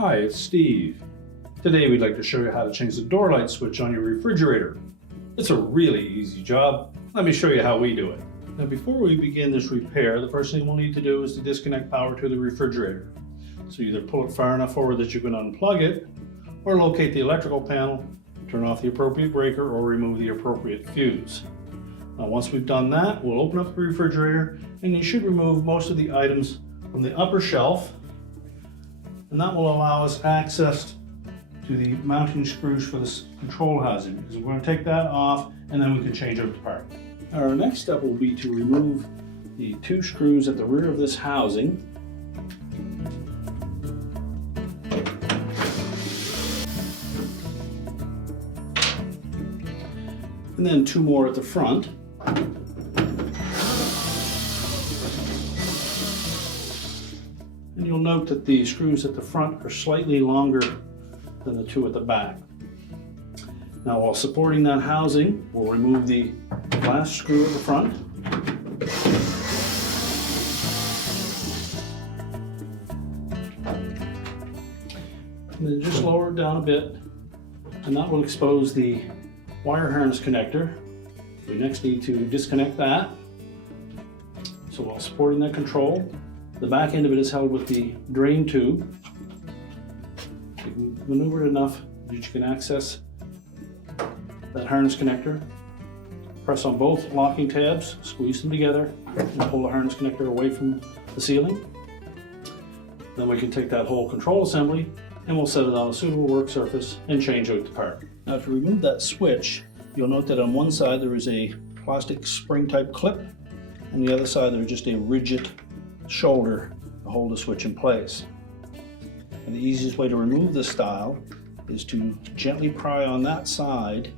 Hi, it's Steve. Today we'd like to show you how to change the door light switch on your refrigerator. It's a really easy job. Let me show you how we do it. Now before we begin this repair, the first thing we'll need to do is to disconnect power to the refrigerator. So either pull it far enough forward that you can unplug it, or locate the electrical panel, turn off the appropriate breaker, or remove the appropriate fuse. Now once we've done that, we'll open up the refrigerator and you should remove most of the items from the upper shelf, and that will allow us access to the mounting screws for this control housing, because we're going to take that off and then we can change out the part. Our next step will be to remove the two screws at the rear of this housing. And then two more at the front. And you'll note that the screws at the front are slightly longer than the two at the back. Now while supporting that housing, we'll remove the last screw at the front. And then just lower it down a bit, and that will expose the wire harness connector. We next need to disconnect that. So while supporting that control, the back end of it is held with the drain tube. You can maneuver it enough that you can access that harness connector. Press on both locking tabs, squeeze them together, and pull the harness connector away from the ceiling. Then we can take that whole control assembly and we'll set it on a suitable work surface and change out the part. Now to remove that switch, you'll note that on one side there is a plastic spring type clip, and the other side there's just a rigid shoulder to hold the switch in place. And the easiest way to remove this style is to gently pry on that side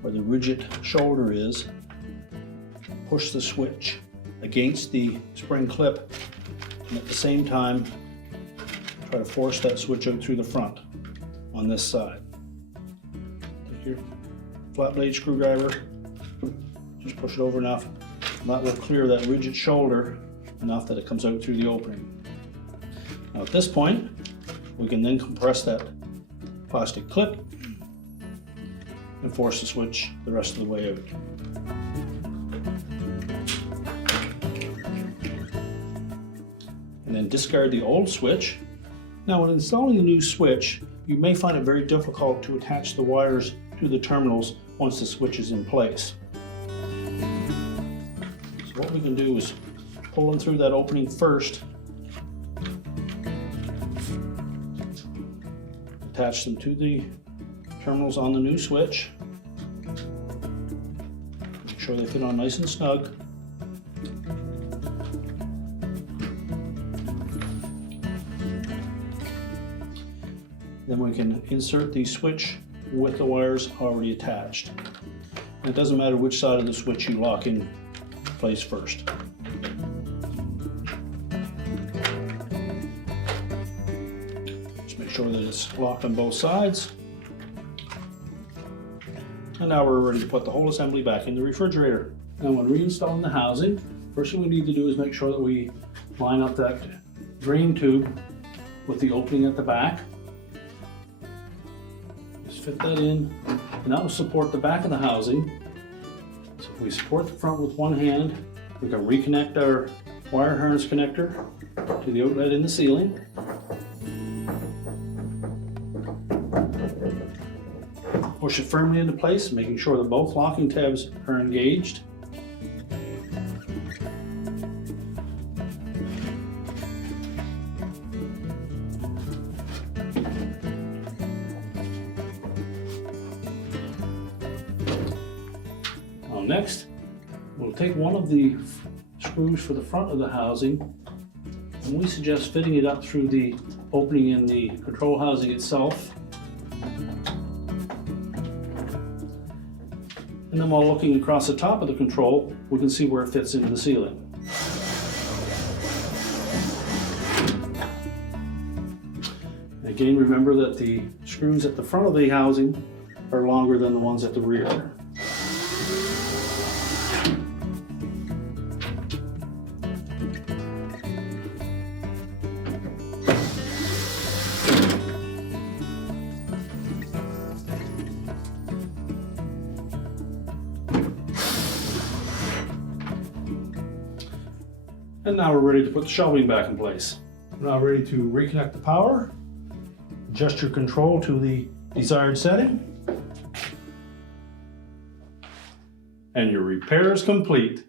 where the rigid shoulder is, push the switch against the spring clip, and at the same time try to force that switch out through the front on this side. Take your flat blade screwdriver, just push it over enough, and that will clear that rigid shoulder enough that it comes out through the opening. Now at this point, we can then compress that plastic clip and force the switch the rest of the way out. And then discard the old switch. Now when installing the new switch, you may find it very difficult to attach the wires to the terminals once the switch is in place. So what we can do is pull them through that opening first, attach them to the terminals on the new switch, make sure they fit on nice and snug. Then we can insert the switch with the wires already attached. And it doesn't matter which side of the switch you lock in place first. Make sure that it's locked on both sides. And now we're ready to put the whole assembly back in the refrigerator. Now when reinstalling the housing, first thing we need to do is make sure that we line up that drain tube with the opening at the back. Just fit that in, and that will support the back of the housing. So if we support the front with one hand, we can reconnect our wire harness connector to the outlet in the ceiling. Push it firmly into place, making sure that both locking tabs are engaged. Now next, we'll take one of the screws for the front of the housing, and we suggest fitting it up through the opening in the control housing itself. And then while looking across the top of the control, we can see where it fits into the ceiling. Again, remember that the screws at the front of the housing are longer than the ones at the rear. And now we're ready to put the shelving back in place. We're now ready to reconnect the power, adjust your control to the desired setting, and your repair is complete.